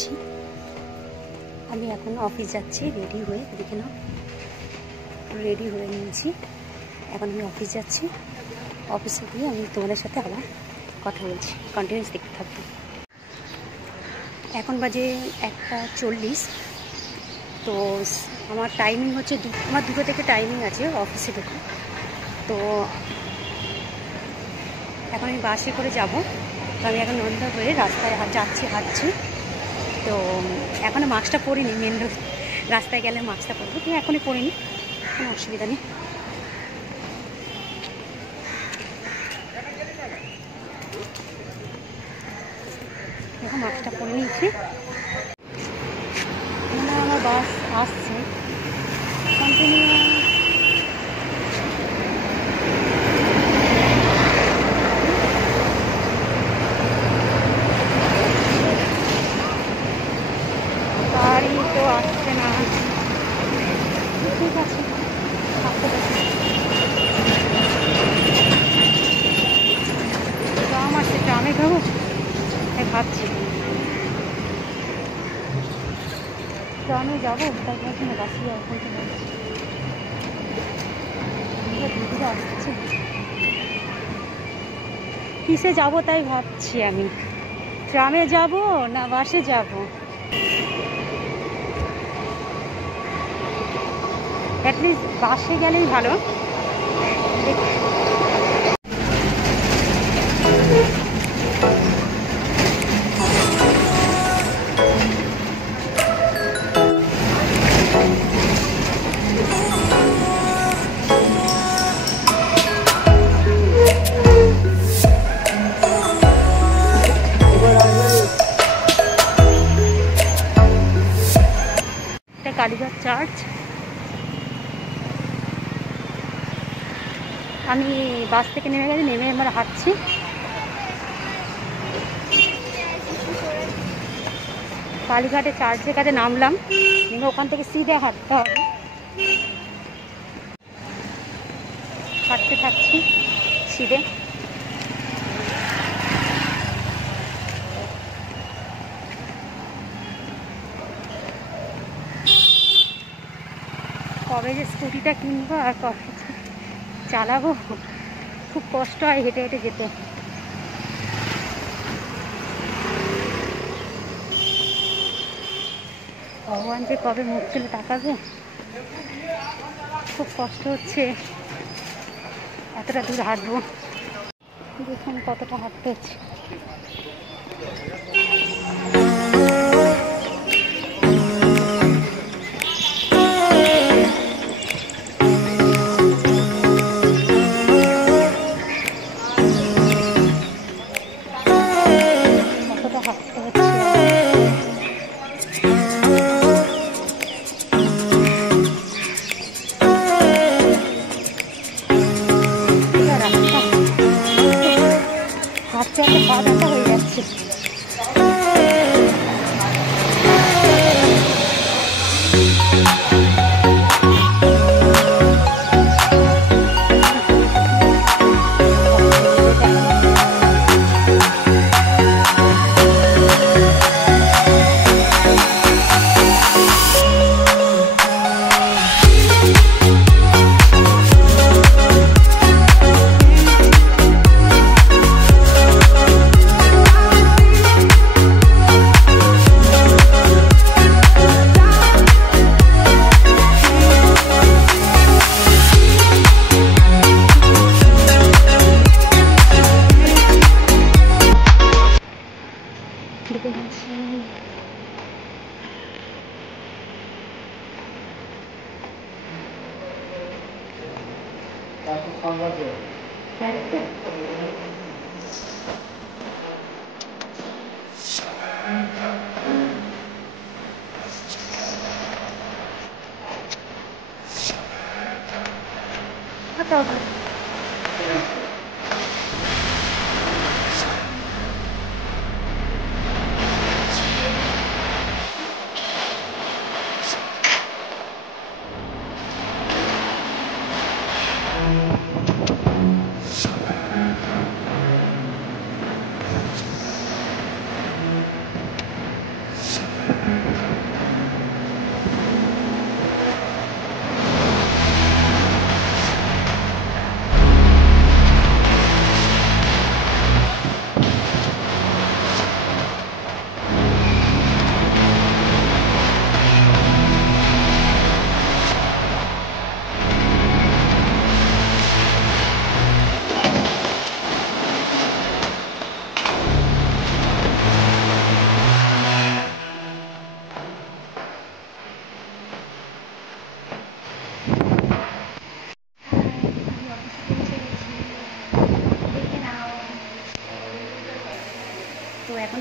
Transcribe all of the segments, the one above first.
যাচ্ছি। আমি এখন অফিস যাচ্ছি, রেডি হয়ে, দেখে নাও রেডি হয়ে নিয়েছি। এখন আমি অফিস যাচ্ছি, অফিসে গিয়ে আমি তোমাদের সাথে আবার কথা বলছি, কন্টিনিউস দেখতে থাকবো। এখন বাজে 1:40। তো আমার টাইমিং হচ্ছে আমার 2টো থেকে টাইমিং আছে অফিসে ঢুকে। তো এখন আমি বাসে করে যাব। তো আমি এখন নন্দা হয়ে রাস্তায় হাঁটছি। তো এখনও মাস্কটা পরিনি, মেন রোড রাস্তায় গেলে মাস্কটা পরবো, কিন্তু এখনই পরিনি, কোনো অসুবিধা নেই। এখন মাস্কটা পরে নিয়েছি। আমার বাস আসছে কন্টিনিউ। গাড়ি তো আসছে না, ঠিক আছে ট্রাম আসছে, ট্রামে যাবো তাই ভাবছি, ট্রামে যাবো তাই ভাবছি না বাসে যাবো। দিদিরা আসছে, কিসে যাবো তাই ভাবছি আমি, ট্রামে যাব না বাসে যাব। অ্যাটলিস্ট বাসে গেলেই ভালো। কালীঘাট চার্চ। আমি বাস থেকে নেমে গেছি, নেমে আমরা হাঁটছি। কালীঘাটে চার্চের কাছে নামলাম, নেমে ওখান থেকে সিধে হাঁটতে হবে। হাঁটতে থাকছি সিধে। কবে যে স্কুটিটা কিনবো আর কবে চালাবো, খুব কষ্ট হয় হেঁটে হেঁটে যেতে। ভগবান যে কবে মুখ তুলে তাকাবে, খুব কষ্ট হচ্ছে। এতটা দূর হাঁটবো, দেখুন কতটা হাঁটতে হচ্ছে। হাঁটতে হাঁটতে পা ব্যথা হয়ে যাচ্ছে।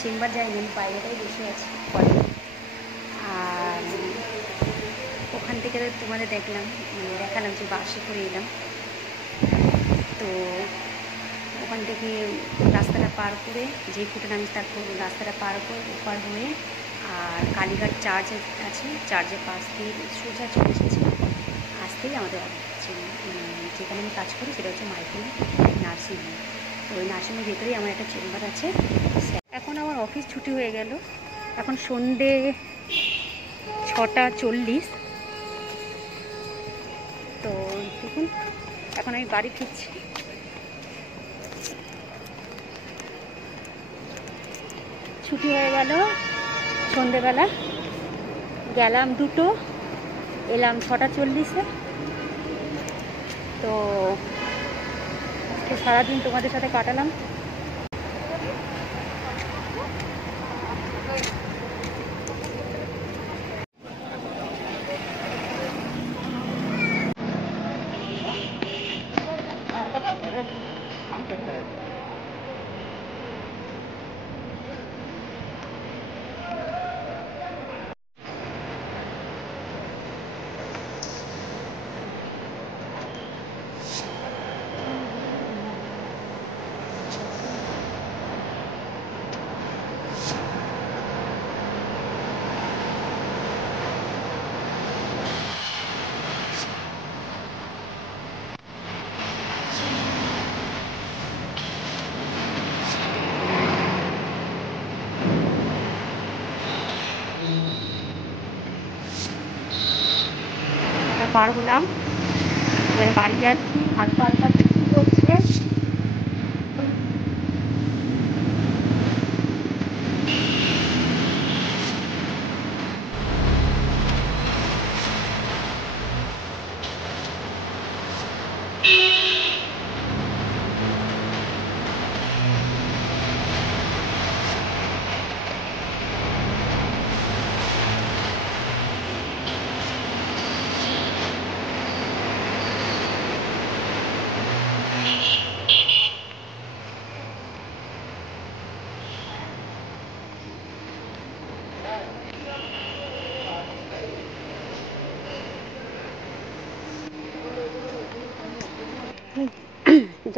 চেম্বার যাইনি, আমি বাইরেটাই বসে আছি পরে। আর ওখান থেকে তোমাদের দেখালাম যে বাসে করে এলাম। তো ওখান থেকে রাস্তাটা পার করে, যে ফুটে নামি তার রাস্তাটা পার হয়ে আর কালীঘাট চার্চ আছে, চার্চের পাশ দিয়ে সোজা চলে এসেছি। আসতেই আমাদের যেখানে আমি কাজ করি সেটা হচ্ছে মাইকেল নার্সিংহোম। তো ওই নার্সিংহোমের ভেতরেই আমার একটা চেম্বার আছে। এখন আমার অফিস ছুটি হয়ে গেল, এখন সন্ধ্যে 6:40। তো দেখুন এখন আমি বাড়ি ফিরছি। ছুটি হয়ে গেল, সন্ধ্যেবেলা গেলাম 2টো, এলাম 6:40-এ। তো সারাদিন তোমাদের সাথে কাটালাম। পার হলাম, এবার বাড়ি যাচ্ছি। হাত পা করছে।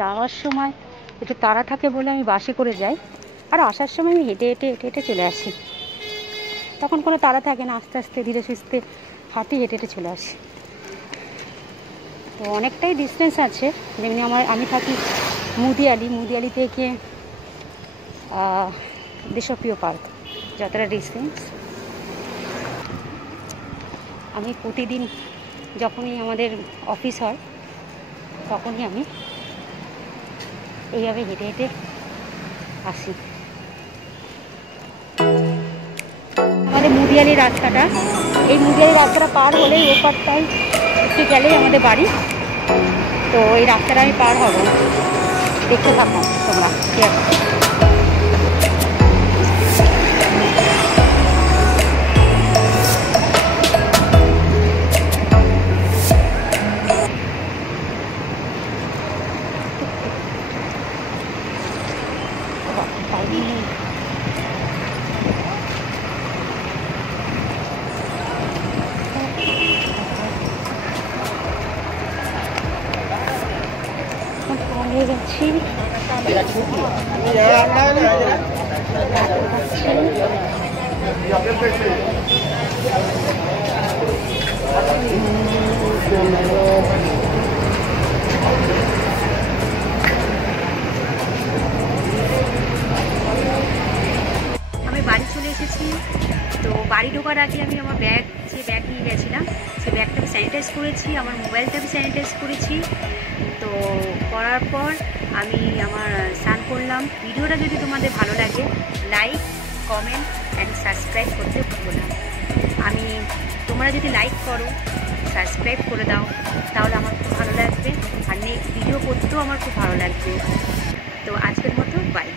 যাওয়ার সময় একটু তাড়া থাকে বলে আমি বাসে করে যাই, আর আসার সময় আমি হেঁটে হেঁটে হেঁটে হেঁটে চলে আসি। তখন কোনো তাড়া থাকে না, আস্তে আস্তে ধীরে সুস্থে হেঁটে হেঁটে চলে আসি। তো অনেকটাই ডিস্টেন্স আছে। যেমনি আমি থাকি মুদিয়ালি থেকে দেশপ্রিয় পার্ক যতটা ডিস্টেন্স। আমি প্রতিদিন যখনই আমাদের অফিস হয় তখনই আমি এইভাবে হেঁটে হেঁটে আসি। আমাদের মুদিয়ালি রাস্তাটা, এই মুদিয়ালি রাস্তাটা পার হলেই ওপারটাই একটু গেলেই আমাদের বাড়ি। তো এই রাস্তাটা আমি পার হব, দেখতে থাকো তোমরা। ঠিক আছে, হয়ে গেছি। আমি বাড়ি চলে এসেছি। তো বাড়ি ঢোকার আগে আমি আমার যে ব্যাগ নিয়ে গেছিলাম সেই ব্যাগটা আমি স্যানিটাইজ করেছি, আমার মোবাইলটা আমি স্যানিটাইজ করেছি। তো করার পর আমি আমার স্নান করলাম। ভিডিওটা যদি তোমাদের ভালো লাগে লাইক, কমেন্ট অ্যান্ড সাবস্ক্রাইব করতে ভুলো না। তোমরা যদি লাইক করো, সাবস্ক্রাইব করে দাও, তাহলে আমার খুব ভালো লাগবে, আর নেক্সট ভিডিও করতেও আমার খুব ভালো লাগবে। তো আজকের মতো বাই।